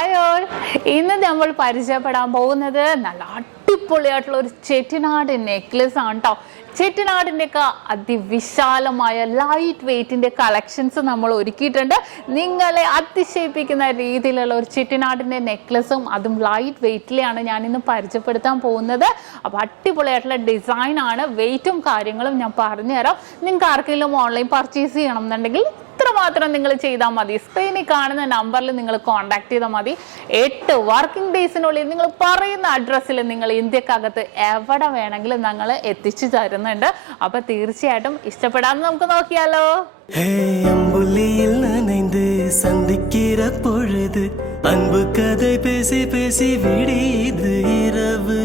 Hi all, ഇന്ന് നമ്മൾ പരിചയപ്പെടാൻ പോകുന്നത് നല്ല അടിപൊളിയായിട്ടുള്ള ഒരു ചെട്ടിനാട് നെക്ലസ് ആണ് കേട്ടോ. ചെട്ടിനാടിൻ്റെ ഒക്കെ അതിവിശാലമായ ലൈറ്റ് വെയ്റ്റിൻ്റെ കളക്ഷൻസ് നമ്മൾ ഒരുക്കിയിട്ടുണ്ട്. നിങ്ങളെ അതിശയിപ്പിക്കുന്ന രീതിയിലുള്ള ഒരു ചെട്ടിനാടിൻ്റെ നെക്ലസും അതും ലൈറ്റ് വെയ്റ്റിലെയാണ് ഞാനിന്ന് പരിചയപ്പെടുത്താൻ പോകുന്നത്. അപ്പോൾ അടിപൊളിയായിട്ടുള്ള ഡിസൈനാണ്, വെയ്റ്റും കാര്യങ്ങളും ഞാൻ പറഞ്ഞുതരാം. നിങ്ങൾക്ക് ആർക്കെങ്കിലും ഓൺലൈൻ പർച്ചേസ് ചെയ്യണം എന്നുണ്ടെങ്കിൽ മാത്രം നിങ്ങൾ ചെയ്താൽ മതി. സ്ക്രീനിൽ കാണുന്ന നമ്പറിൽ നിങ്ങൾ കോൺടാക്ട് ചെയ്താൽ മതി. 8 വർക്കിംഗ് ഡേയ്സിനുള്ളിൽ നിങ്ങൾ പറയുന്ന അഡ്രസ്സിൽ നിങ്ങൾ ഇന്ത്യക്കകത്ത് എവിടെ വേണമെങ്കിലും ഞങ്ങൾ എത്തിച്ചു തരുന്നുണ്ട്. അപ്പൊ തീർച്ചയായിട്ടും ഇഷ്ടപ്പെടാമെന്ന് നമുക്ക് നോക്കിയാലോ. அம்புலியில் நனைந்து சந்திக்கிற பொழுது அன்பு கதை பேசி பேசி விடியுது இரவு.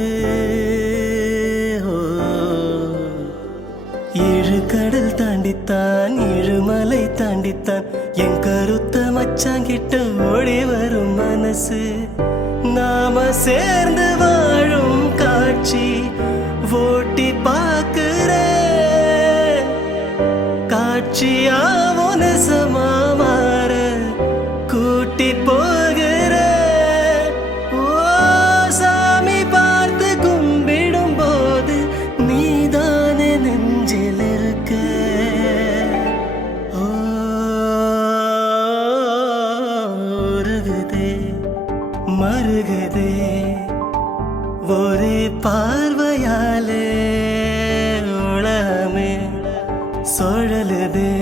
ஏழு கடல் தாண்டித்தான் ஏழுமலை தாண்டித்தான் என் கருத்த மச்சாங்கிட்ட ஓடி வரும் மனசு. நாம சேர்ந்து வாழும் காட்சி ஓட்டி பார்க்கிறேன். காட்சியா உனசமா மாற கூட்டி போகிறேன். ஓ சாமி பார்த்து கும்பிடும் போது நீதானே நெஞ்சில் இருக்க. ஓ உருகுதே மருகுதே ஒரே பார்வையாலே உலகமே സുഴലുതേ.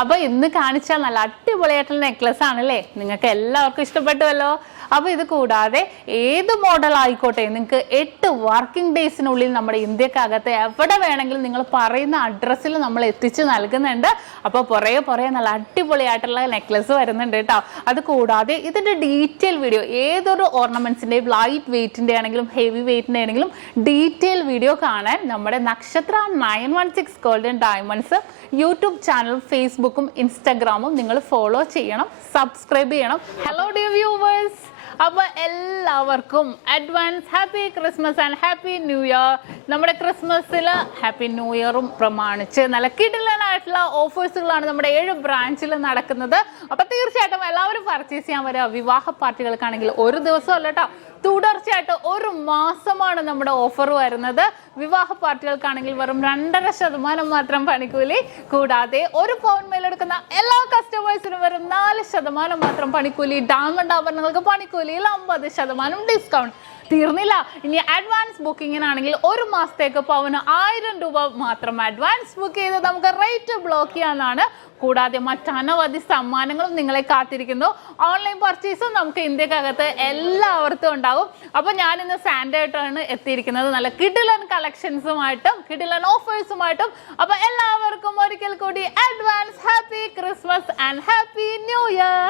അപ്പൊ ഇന്ന് കാണിച്ച നല്ല അടിപൊളിയായിട്ടുള്ള നെക്ലസ് ആണല്ലേ, നിങ്ങൾക്ക് എല്ലാവർക്കും ഇഷ്ടപ്പെട്ടുവല്ലോ. അപ്പൊ ഇത് കൂടാതെ ഏത് മോഡൽ ആയിക്കോട്ടെ നിങ്ങൾക്ക് 8 വർക്കിംഗ് ഡേയ്സിനുള്ളിൽ നമ്മുടെ ഇന്ത്യക്കകത്ത് എവിടെ വേണമെങ്കിലും നിങ്ങൾ പറയുന്ന അഡ്രസ്സിൽ നമ്മൾ എത്തിച്ച് നൽകുന്നുണ്ട്. അപ്പോൾ പുറകെ നല്ല അടിപൊളിയായിട്ടുള്ള നെക്ലസ് വരുന്നുണ്ട് കേട്ടോ. അത് കൂടാതെ ഇതിന്റെ ഡീറ്റെയിൽ വീഡിയോ, ഏതൊരു ഓർണമെന്റ്സിന്റെയും ലൈറ്റ് വെയ്റ്റിന്റെ ആണെങ്കിലും ഹെവി വെയ്റ്റിന്റെ ആണെങ്കിലും ഡീറ്റെയിൽ വീഡിയോ കാണാൻ നമ്മുടെ നക്ഷത്ര 916 ഗോൾഡൻ ഡയമണ്ട്സ് യൂട്യൂബ് ചാനലും ഫേസ്ബുക്കും ഇൻസ്റ്റാഗ്രാമും നിങ്ങൾ ഫോളോ ചെയ്യണം, സബ്സ്ക്രൈബ് ചെയ്യണം. ഹലോ ഡിയർ വ്യൂവേഴ്സ്, അപ്പോൾ എല്ലാവർക്കും advance happy Christmas and happy new year. നമ്മുടെ ക്രിസ്മസിൽ ഹാപ്പി ന്യൂ ഇയറും പ്രമാണിച്ച് നല്ല കിടിലനായിട്ടുള്ള ഓഫേഴ്സുകളാണ് നമ്മുടെ 7 ബ്രാഞ്ചിൽ നടക്കുന്നത്. അപ്പോൾ തീർച്ചയായിട്ടും എല്ലാവരും പർച്ചേസ് ചെയ്യാൻ വരിക. വിവാഹ പാർട്ടികൾക്കാണെങ്കിൽ ഒരു ദിവസം അല്ല കേട്ടോ, തുടർച്ചയായിട്ട് 1 മാസമാണ് നമ്മുടെ ഓഫർ വരുന്നത്. വിവാഹ പാർട്ടികൾക്കാണെങ്കിൽ വെറും 2.5% മാത്രം പണിക്കൂലി. കൂടാതെ 1 പൗണ്ട് മേലെടുക്കുന്ന എല്ലാ കസ്റ്റമേഴ്സിനും വെറും 4% മാത്രം പണിക്കൂലി. ഡയമണ്ട് ആഭരണങ്ങൾക്ക് പണിക്കൂലിയിൽ 50% ഡിസ്കൗണ്ട്. തീർന്നില്ല, ഇനി അഡ്വാൻസ് ബുക്കിങ്ങിനാണെങ്കിൽ 1 മാസത്തേക്ക് പവന് 1000 രൂപ മാത്രം അഡ്വാൻസ് ബുക്ക് ചെയ്ത് നമുക്ക് റേറ്റ് ബ്ലോക്ക് ചെയ്യാനാണ്. കൂടാതെ മറ്റനവധി സമ്മാനങ്ങളും നിങ്ങളെ കാത്തിരിക്കുന്നു. ഓൺലൈൻ പർച്ചേസും നമുക്ക് ഇന്ത്യക്കകത്ത് എല്ലാവർക്കും ഉണ്ടാകും. അപ്പോൾ ഞാൻ ഇന്ന് സാൻഡായിട്ടാണ് എത്തിയിരിക്കുന്നത്, നല്ല കിടിലൻ കളക്ഷൻസുമായിട്ടും കിടിലൻ ഓഫേഴ്സുമായിട്ടും. അപ്പോൾ എല്ലാവർക്കും ഒരിക്കൽ കൂടി advance happy Christmas and happy new year.